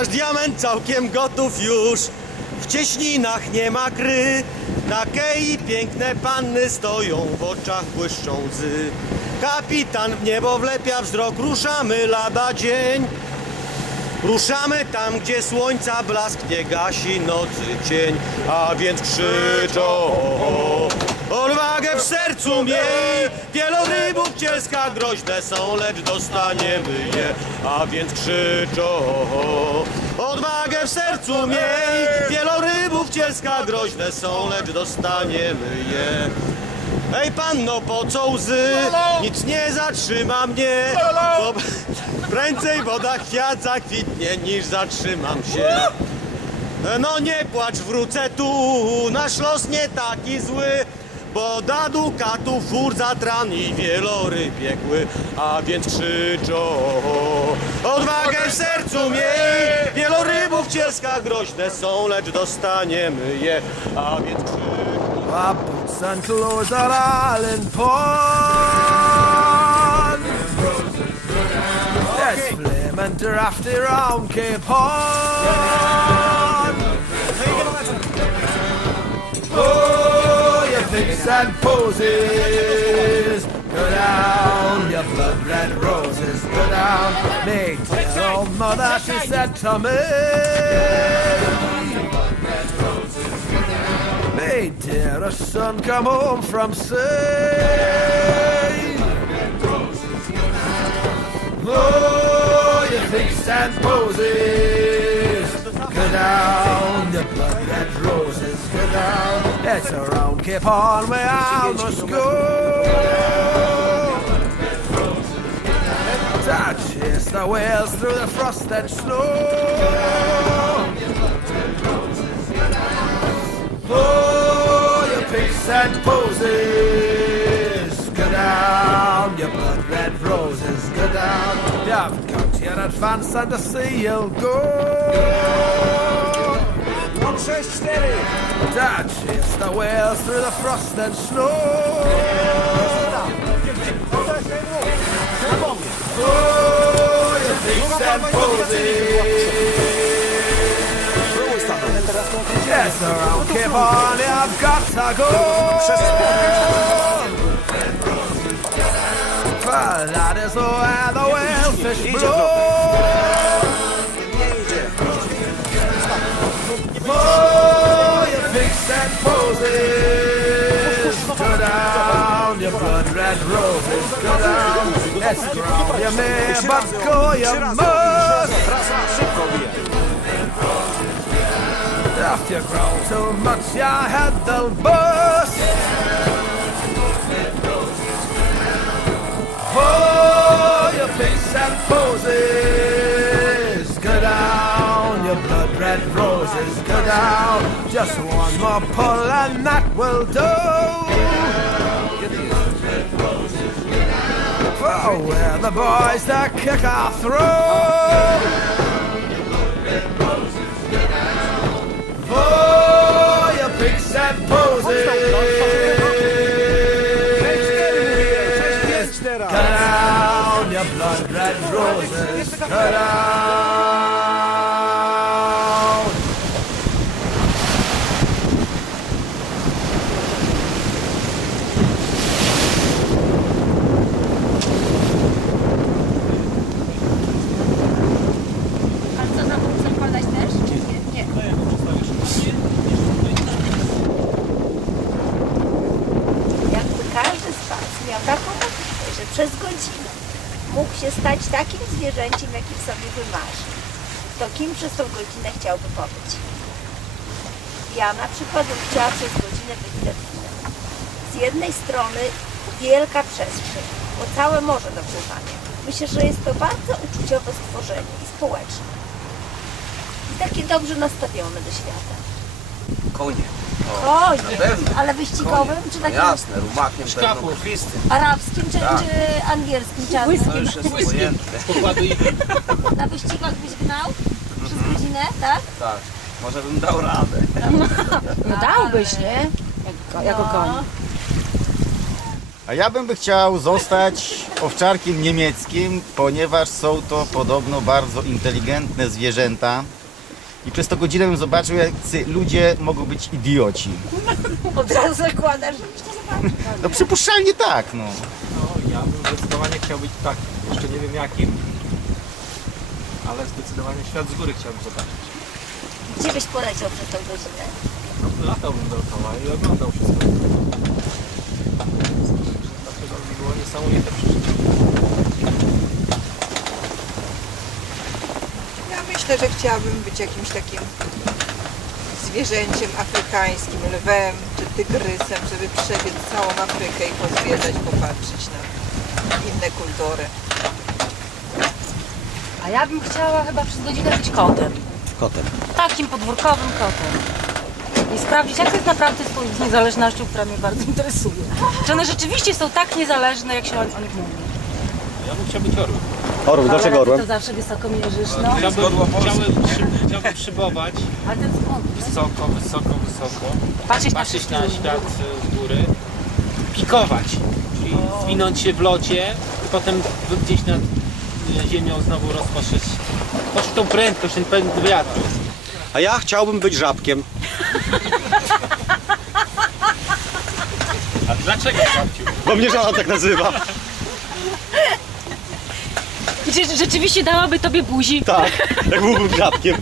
Nasz diament całkiem gotów już. W cieśninach nie ma kry. Na kei piękne panny stoją, w oczach błyszczą łzy. Kapitan w niebo wlepia wzrok, ruszamy lada dzień. Ruszamy tam, gdzie słońca blask nie gasi nocy cień, a więc krzyczą sercu miej, wielorybów cielska groźne są, lecz dostaniemy je, a więc krzyczą Odwagę w sercu miej, wielorybów cielska groźne są, lecz dostaniemy je. Ej panno, po co łzy? Nic nie zatrzyma mnie. Bo prędzej woda kwiat zakwitnie, niż zatrzymam się. No nie płacz, wrócę tu, nasz los nie taki zły. Bo da dukatów fur zatran i wielory biegły, a więc krzyczą Odwagę w sercu miej, wielorybów cielska groźne są, lecz dostaniemy je, a więc krzyczą Our boots and clothes are all in pawn. There's round Cape Horn. Pigs and posies, go down, your blood red roses, go down. Me dear old mother, she said to me. May dearest son come home from sea. Oh, you figs and posies, go down, your down. It's around Cape Horn where I must go. To chase the whales through the frost and snow. Oh, you pigs and posies, go down, your blood red roses, go down. You've got your advance and to see you'll go. To chase the whales through the frost and snow. Oh, you pigs and posies. Yes, around Cape Horn, I've got to go. For that is where the whalefish blow. And posies, go down, your blood red roses, go down. Yes, growl you may, but go you must. If you growl too much, your head will burst. Oh, you pigs and posies, go down, your blood red roses, go down. Just one more pull and that will do. For we're the boys that kick our throat. Oh, you pigs and posies! Cut down your blood red roses! Cut down! Przez godzinę mógł się stać takim zwierzęciem, jakim sobie wymarzy, to kim przez tą godzinę chciałby pobyć? Ja na przykład bym chciała przez godzinę być delfinem. Z jednej strony wielka przestrzeń, bo całe morze do pływania. Myślę, że jest to bardzo uczuciowe stworzenie i społeczne. I takie dobrze nastawione do świata. Konie. Pewno. ale wyścigowym czy takim Jasne, rumakiem pełnokrwistym. arabskim czy, Tak. czy angielskim czarnym? To już jest obojętne. Na wyścigach byś gnał przez godzinę, tak? Tak. Może bym dał radę. No dałbyś, nie? Jako, jako koń. A ja bym by chciał zostać owczarkiem niemieckim, ponieważ są to podobno bardzo inteligentne zwierzęta. I przez to godzinę bym zobaczył, jak ludzie mogą być idioci. Od razu zakładasz, że jeszcze zobaczysz. No przypuszczalnie tak, no. No, ja bym zdecydowanie chciał być takim. Jeszcze nie wiem jakim, ale zdecydowanie świat z góry chciałbym zobaczyć. Gdzie byś poleciał przez tą godzinę? No, latałbym dookoła i oglądał wszystko. To by było niesamowite przeżycie. Ja myślę, że chciałabym być jakimś takim zwierzęciem afrykańskim, lwem czy tygrysem, żeby przebiec całą Afrykę i pozwiedzać, popatrzeć na inne kultury. A ja bym chciała chyba przez godzinę być kotem. Kotem. Takim podwórkowym kotem. I sprawdzić, jak to jest naprawdę z niezależnością, która mnie bardzo interesuje. Czy one rzeczywiście są tak niezależne, jak się o, o nich mówi? Ja bym chciał być orłem. Orły, dlaczego orłem? to zawsze wysoko mierzysz, no. Chciałbym, chciałbym, przy, chciałbym przybować Ale ten skąd? wysoko, wysoko, wysoko. Patrzeć na patrzeć na świat e, z góry, pikować, czyli zwinąć się w locie i potem gdzieś nad e, ziemią znowu rozpocząć poczuć tą prędkość, ten pęd wiatru. A ja chciałbym być żabkiem. A dlaczego babciu? Bo mnie żona tak nazywa. Czy rzeczywiście dałaby tobie buzi? Tak, jak byłbym żabkiem.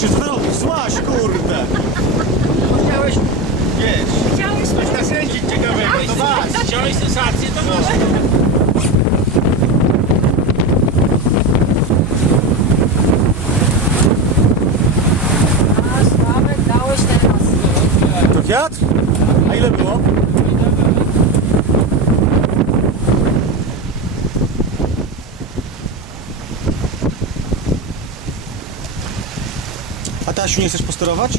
Ty robisz? Złaś, kurde! Chciałeś, wiesz, Chciałeś coś nakręcić ciekawego, to was. Chciałeś sensację, to można. A, Sławek, dałeś teraz. To wiatr? A ile było? A Tasiu, nie chcesz posterować?